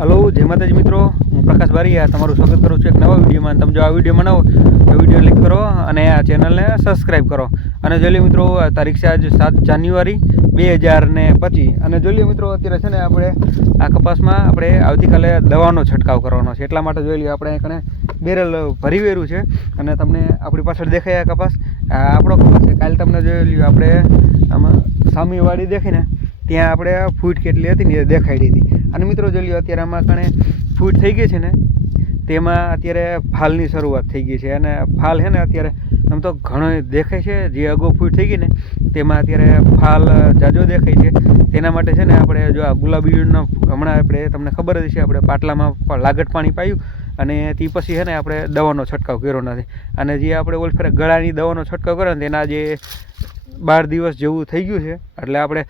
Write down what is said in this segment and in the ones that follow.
Hello, જય માતાજી મિત્રો. હું પ્રકાશ બારીયા. તમારું સ્વાગત કરું છું એક નવા વિડીયોમાં. તમે જો આ વીડિયો બનાવો તો વીડિયો ક્લિક કરો અને આ ચેનલને સબસ્ક્રાઈબ કરો. અને જોઈ મિત્રો તારીખ છે આજ સાત જાન્યુઆરી બે હજાર ને પચીસ. અને જોઈ મિત્રો, અત્યારે છે ને આપણે આ કપાસમાં આપણે આવતીકાલે દવાનો છંટકાવ કરવાનો છે. એટલા માટે જોઈ લઈએ આપણે કણે બેરલ ભરી વેરું છે. અને તમને આપણી પાછળ દેખાય આ કપાસ. આપણો કપાસ છે. કાલે તમને જોઈ લ્યો, આપણે આમાં સામીવાળી દેખીને ત્યાં આપણે ફૂટ કેટલી હતી ને દેખાડી હતી. અને મિત્રો જોઈ લો અત્યારે આમાં કણે ફૂટ થઈ ગઈ છે ને, તેમાં અત્યારે ફાલની શરૂઆત થઈ ગઈ છે. અને ફાલ છે ને અત્યારે આમ તો ઘણો દેખાય છે, જે અગો ફૂટ થઈ ગઈ ને, તેમાં અત્યારે ફાલ જાજો દેખાય છે. તેના માટે છે ને આપણે જો આ ગુલાબીનો હમણાં આપણે તમને ખબર જ છે આપણે પાટલામાં લાગટ પાણી પાયું અને તે પછી છે ને આપણે દવાનો છંટકાવ કર્યો નથી. અને જે આપણે ઓલ ફેરે ગળાની દવાનો છંટકાવ કર્યો ને, તેના જે બાર દિવસ જેવું થઈ ગયું છે, એટલે આપણે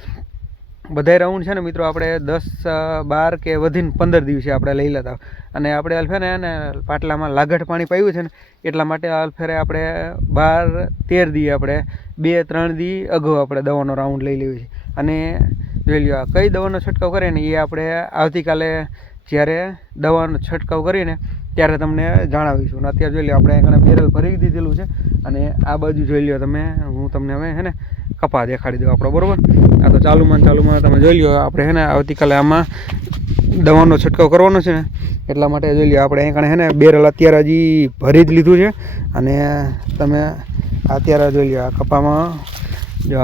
બધાય રાઉન્ડ છે ને મિત્રો, આપણે દસ બાર કે વધીને પંદર દિવસે આપણે લઈ લેતા. અને આપણે અલફેરે ને પાટલામાં લાગઠ પાણી પાયું છે ને, એટલા માટે અલફેરે આપણે બાર, તેર દી આપણે, બે, ત્રણ દી અગાઉ આપણે દવાનો રાઉન્ડ લઈ લેવી છે. અને જોઈ લ્યો કઈ દવાનો છંટકાવ કરીએ ને, એ આપણે આવતીકાલે જ્યારે દવાનો છંટકાવ કરીને ત્યારે તમને જણાવીશું. અને અત્યારે જોઈ લો આપણે ઘણા બેરલ ભરી દીધેલું છે. અને આ બાજુ જોઈ લ્યો તમે, હું તમને હવે હે ને કપા દેખાડી દઉં આપણો, બરાબર? આ તો ચાલુમાં ચાલુમાં તમે જોઈ લ્યો, આપણે હે ને આવતીકાલે આમાં દવાનો છંટકાવ કરવાનો છે ને. એટલા માટે જોઈ લો આપણે અહીં કણે હે ને બેરલ અત્યારે હજી ભરી જ લીધું છે. અને તમે અત્યારે જોઈ લ્યો, આ કપામાં જો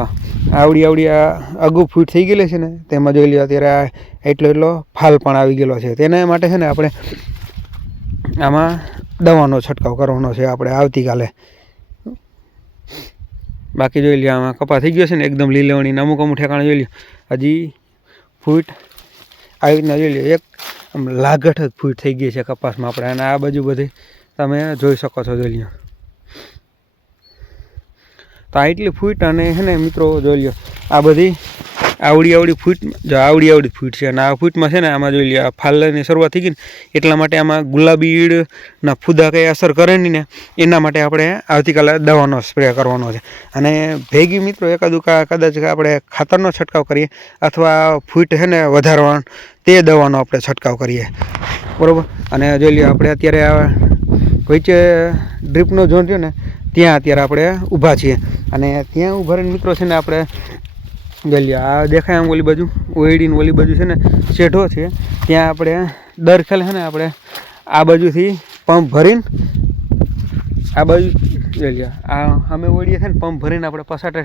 આવડી આવડી આ અગુ ફૂટ થઈ ગયેલી છે ને, તેમાં જોઈ લો અત્યારે એટલો એટલો ફાલ પણ આવી ગયેલો છે. તેના માટે છે ને આપણે આમાં દવાનો છંટકાવ કરવાનો છે આપણે આવતીકાલે. બાકી જોઈ લ્યો, આમાં કપા થઈ ગયો છે ને, એકદમ લીલવણી ને અમુક અમુક ઠેકાણે જોઈ લ્યો. હજી ફૂટ આવી રીતના જોઈ લ્યો, એક આમ લાગઠ જ ફૂટ થઈ ગઈ છે કપાસમાં આપણે, અને આ બાજુ બધી તમે જોઈ શકો છો, જોઈ લ્યો. તો આ એટલી ફૂટ અને હે ને મિત્રો, જોઈ લ્યો, આ બધી આવડી આવડી ફૂટ, જો આવડી આવડી ફૂટ છે. અને આ ફૂટમાં છે ને આમાં જોઈ લે આ ફાલની શરૂઆત થઈ ગઈ ને, એટલા માટે આમાં ગુલાબી ઈડના ફૂદા કંઈ અસર કરે નહીં ને, એના માટે આપણે આવતીકાલે દવાનો સ્પ્રે કરવાનો છે. અને ભેગી મિત્રો એકાદુકા કદાચ આપણે ખાતરનો છંટકાવ કરીએ અથવા ફૂટ છે ને વધારવાનો, તે દવાનો આપણે છંટકાવ કરીએ. બરાબર? અને જોઈ લઈએ આપણે અત્યારે આ વચ્ચે ડ્રીપનો ઝોન રહ્યો ને, ત્યાં અત્યારે આપણે ઊભા છીએ. અને ત્યાં ઊભા રહીને મિત્રો છે ને આપણે જોઈ લ્યો આ દેખાય આમ ઓલી બાજુ ઓઈડીને ઓલી બાજુ છે ને શેઠો છે. ત્યાં આપણે દર છે ને આપણે આ બાજુથી પંપ ભરીને, આ બાજુ, જોઈ લ્યો, આ અમે ઓળીએ છે ને, પંપ ભરીને આપણે પસાટ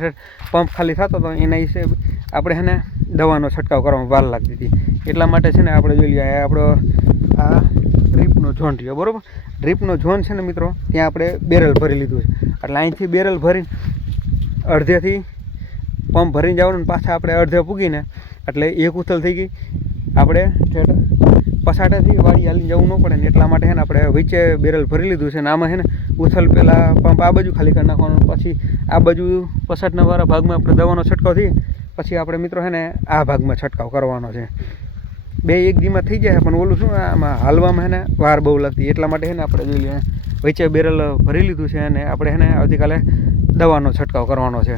પંપ ખાલી થતો હતો એના હિસાબે આપણે છે ને દવાનો છંટકાવ કરવામાં વાર લાગતી હતી. એટલા માટે છે ને આપણે જોઈ લઈએ આપણો આ ડ્રીપનો ઝોન રહ્યો, બરાબર? ડ્રીપનો ઝોન છે ને મિત્રો, ત્યાં આપણે બેરલ ભરી લીધું છે. એટલે અહીંથી બેરલ ભરીને અડધેથી પંપ ભરીને જવાનું પાછા આપણે અડધે પૂગીને, એટલે એક ઉથલ થઈ ગઈ. આપણે પસાટેથી વાડી હાલીને જવું ન પડે ને એટલા માટે છે ને આપણે વચ્ચે બેરલ ભરી લીધું છે ને આમાં છે ને ઉથલ પહેલાં પંપ આ બાજુ ખાલી કરી નાખવાનું, પછી આ બાજુ પસાટના વાળા ભાગમાં આપણે દવાનો છંટકાવ થઈ, પછી આપણે મિત્રો છે ને આ ભાગમાં છંટકાવ કરવાનો છે. બે એક દીમાં થઈ જાય પણ ઓલું શું, આમાં હાલવામાં છે ને વાર બહુ લાગતી, એટલા માટે છે ને આપણે જોઈ લઈએ. વચ્ચે બેરલ ભરી લીધું છે અને આપણે છે ને આવતીકાલે દવાનો છંટકાવ કરવાનો છે.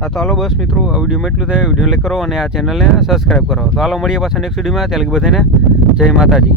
હા તો હાલો બસ મિત્રો, આ વિડીયોમાં એટલું થાય, વીડિયો લાઈક કરો અને આ ચેનલને સબસ્ક્રાઈબ કરો. તો હાલો મળીએ પાછા નેક્સ્ટ વિડીયોમાં. ત્યાં લગી બધાને જય માતાજી.